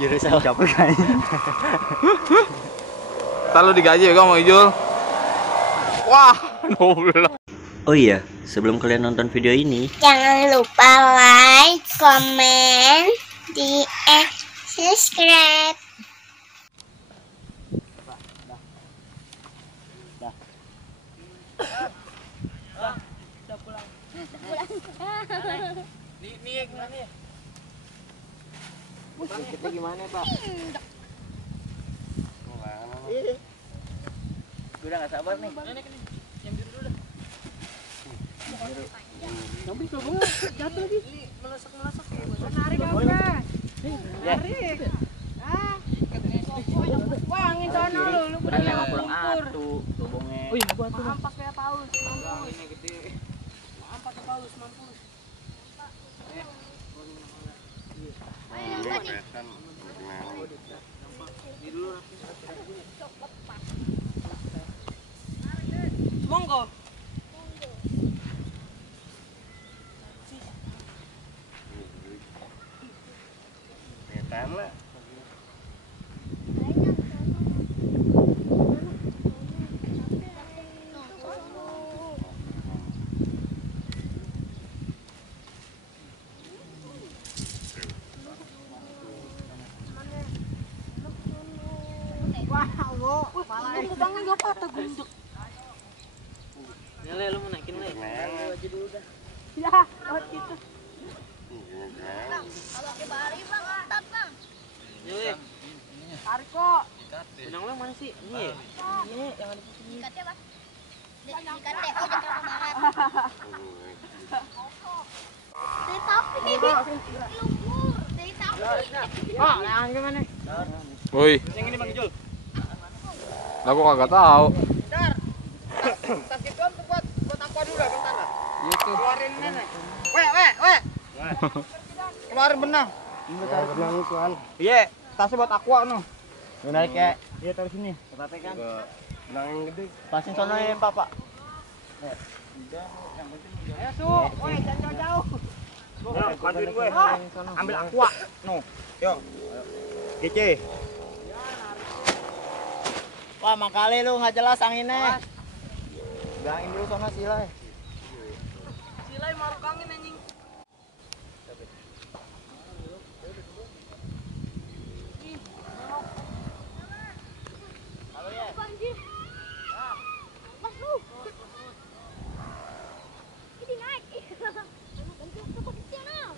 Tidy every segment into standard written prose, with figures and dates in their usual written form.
Jurusan capek kayaknya. Selalu digaji ya kamu Ijul. Wah, nolak. Oh iya, sebelum kalian nonton video ini, jangan lupa like, komen, subscribe. Nih gimana ya? kita gimana Pak? Gue udah gak sabar nih. Yang biru dulu dah. Ngambil ke bawah, jatuh lagi. Melasuk. Narik apa? Narik. Ah. Wah, angin sono lu Bener emang kurang atu lubungnya. Oh iya, gua tuh. Ampak ya Paus. Ini gede. Ampak ke Paus, mampus. Monggo. Netan lah. Gunduk banget gak patah gunduk. Nyale lu mau naikin le. Aja dulu dah. Ya, buat gitu. Kalau ke bari bang, ketat bang. Nyale. Tarik kok. Benang lu mana sih? Ini ya? Ini yang ada di sini. Dikatnya bang. Dikatnya, oh jangan lama banget. Dari tapi, lumpur. Dari tapi. Pak, yang gimana? Woi. Yang ini Bang Jul. Aku kagak tahu. Bentar. Tas itu tuh buat aqua dulu bentar. Iya tuh. Keluarin nenek. Weh. Keluarin benang. Benang itu kan. Iya, tasnya buat aqua noh. Lu narik ya. Iya, taruh sini. Tetapi kan. Benang yang gede. Pasin sono ya Pak. Ayo, Su. Woi, jangan jauh-jauh. Bantuin gue. Ambil aqua. No. Yuk. Gece. Wah, makali lu nggak jelas anginnya. Bilangin dulu sono Silai. Silai maruk angin anjing. Banjir. Mas lu. Ini naik. Bantu ke posisi sana.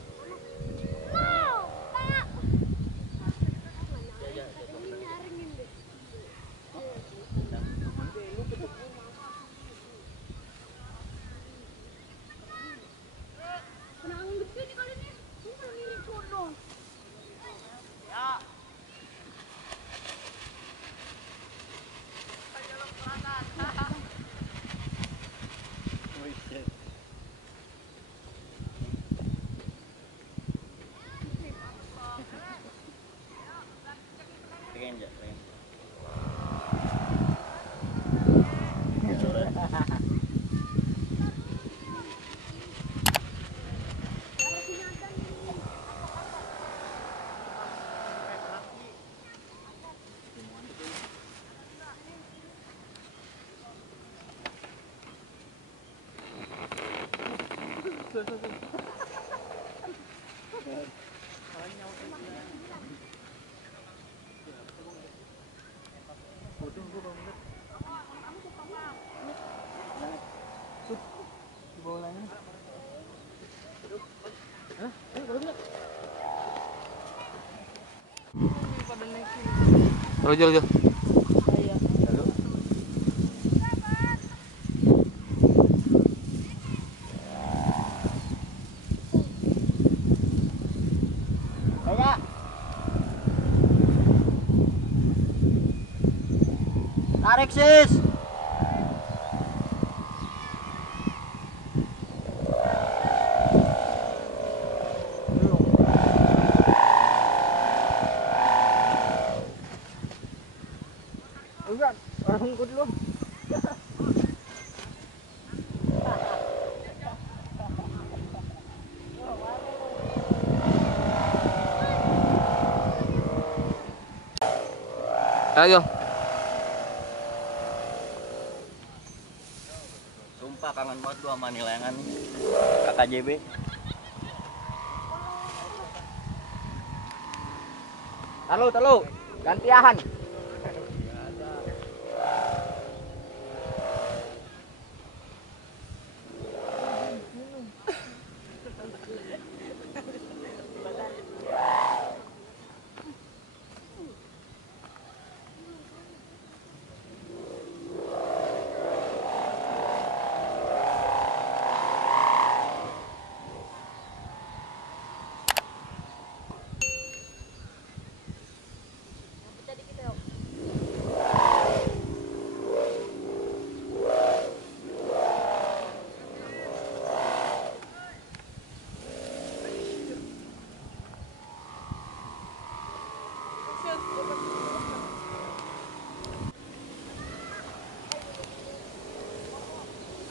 Wow, Pak. Ini nyaringin deh. Kenang gede nih kali ini. Ini kalau miring sono. Jul. Tarik sis. Enggak, orang ikut dulu. Ayo. Sumpah kangen banget gua sama nilangan nih. KKJB. Talu, gantian.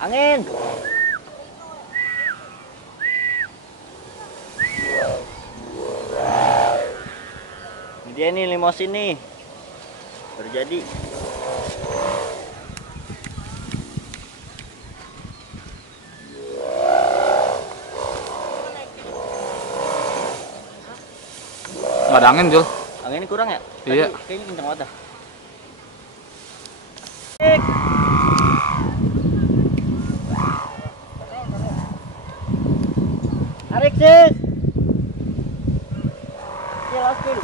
Angin. Ini dia nih limosin nih. Terjadi. Nggak ada angin, Jul. Anginnya kurang ya? Iya. Tadi kayaknya kencang banget dah. Tarik sis. Jelas dulu.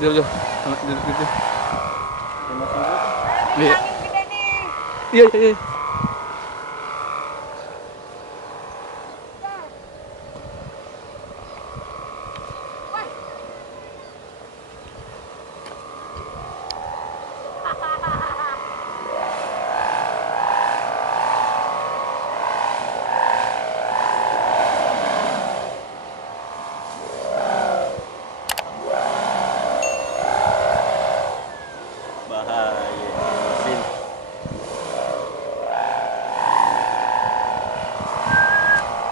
Jul, Jul. Jul, Jul, Jul. Iya. Iya, iya, iya. Bahaya mesin.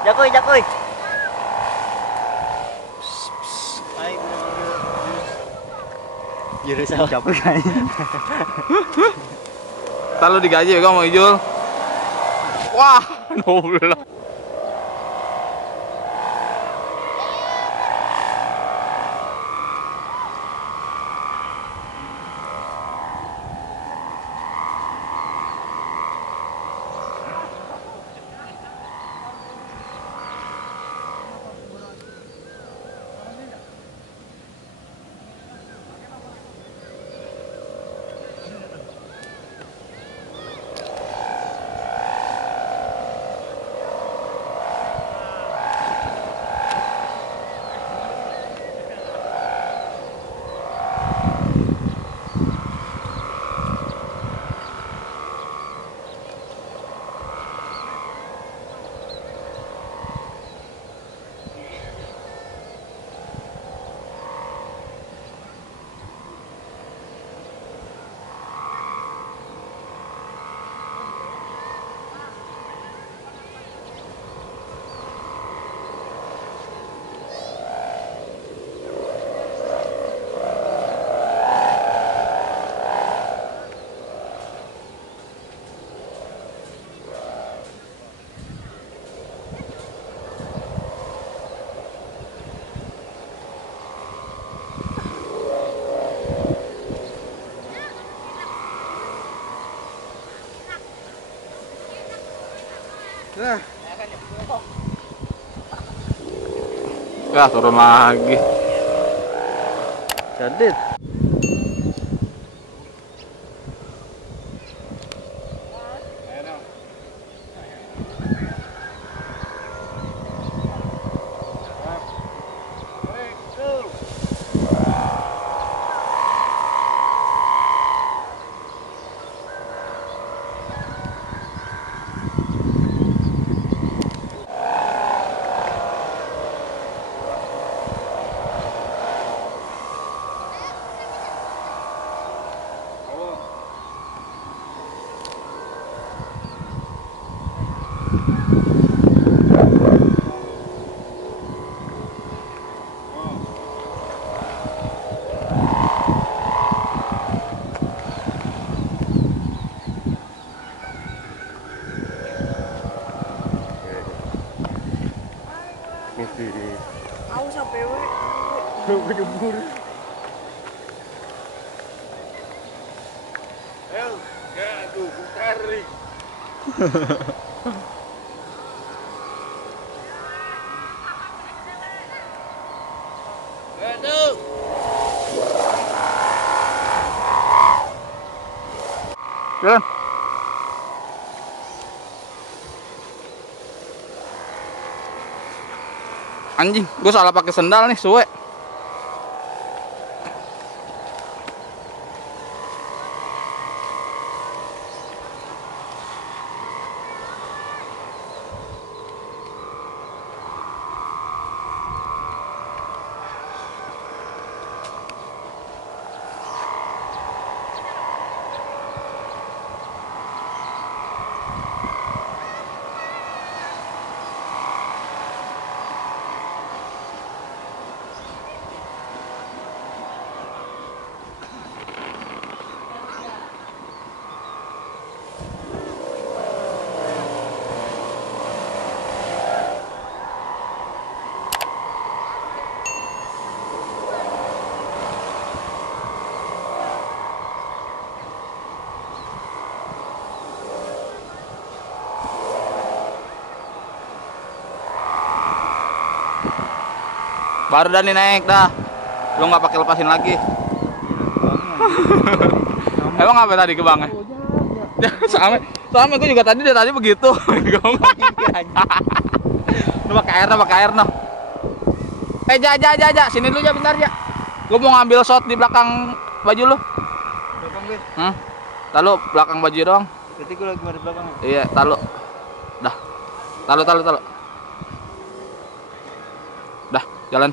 Jakoy. Hai, jurus apa? Capek kayaknya. Tahu digaji ya kamu, Jul. Wah, nobel. Ya, turun lagi. Jadit. Jalan. Anjing, gue salah pakai sendal nih, suwe. Baru dah nih naik dah. Lu nggak pakai lepasin lagi. Emang apa tadi ke bangnya? Sama gue juga tadi begitu. Lu pakai air noh. Ja, sini dulu ya bentar ya. Gue mau ngambil shot di belakang baju lu. Belakang gue. Tahu belakang baju doang. Berarti gue lagi di belakang. Iya, tahu. Dah. Tahu. Dah, jalan.